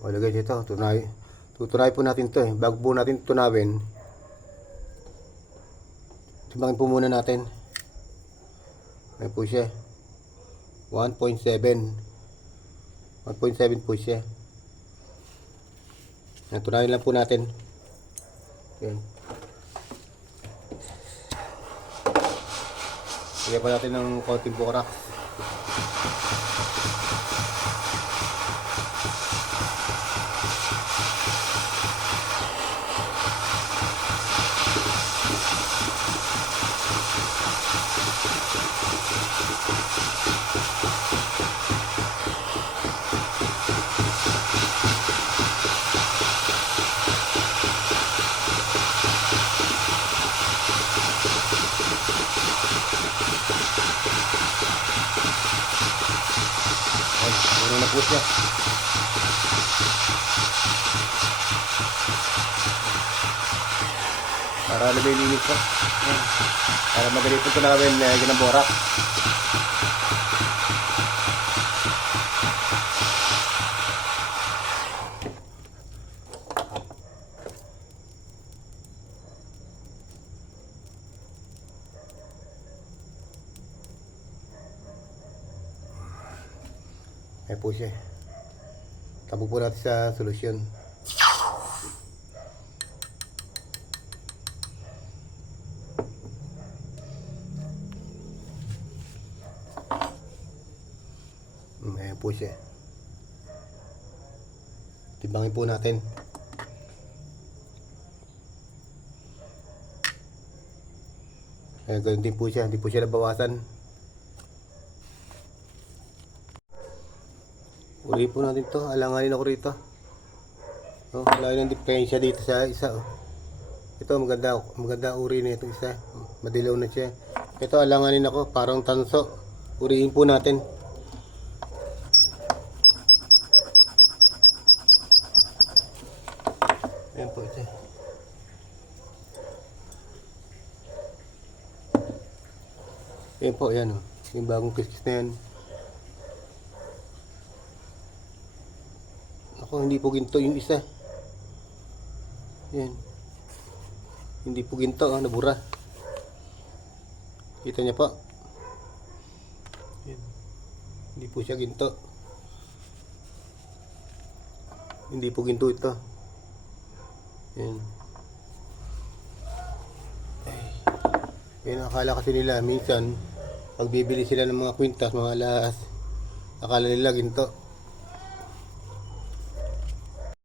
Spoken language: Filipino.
Wala guys, ito. Tutunay po natin to eh. Bago po natin tunawin, timbangin po muna natin. Ayan po siya. 1.7. 1.7 po siya. Tunayin lang po natin. Ayan. Lagyan pa natin ng konting borax. Puro na po siya. Para lumilinis po. Para madali po ito namin ng borax. Ayan po siya. Tabog po natin sa solusyon. Ayan po siya. Timbangin po natin. Ayan, ganun din po siya. Hindi po siya nabawasan. Uli po natin to. Alanganin ako rito. Oh, wala yung diferensya dito sa isa. Oh. Ito maganda uri na itong isa. Madilaw na siya. Ito alanganin ako. Parang tanso. Uriin po natin. Ayan po ito. Ayan po. Ayan oh. Yung bagong kiskis na yan. Ako, hindi po ginto yung isa. Yan. Hindi po ginto, nabura. Kita niya po. Yan. Hindi po siya ginto. Hindi po ginto ito. Yan. Yan, akala kasi nila minsan pag bibili sila ng mga kwintas, mga alahas, akala nila ginto.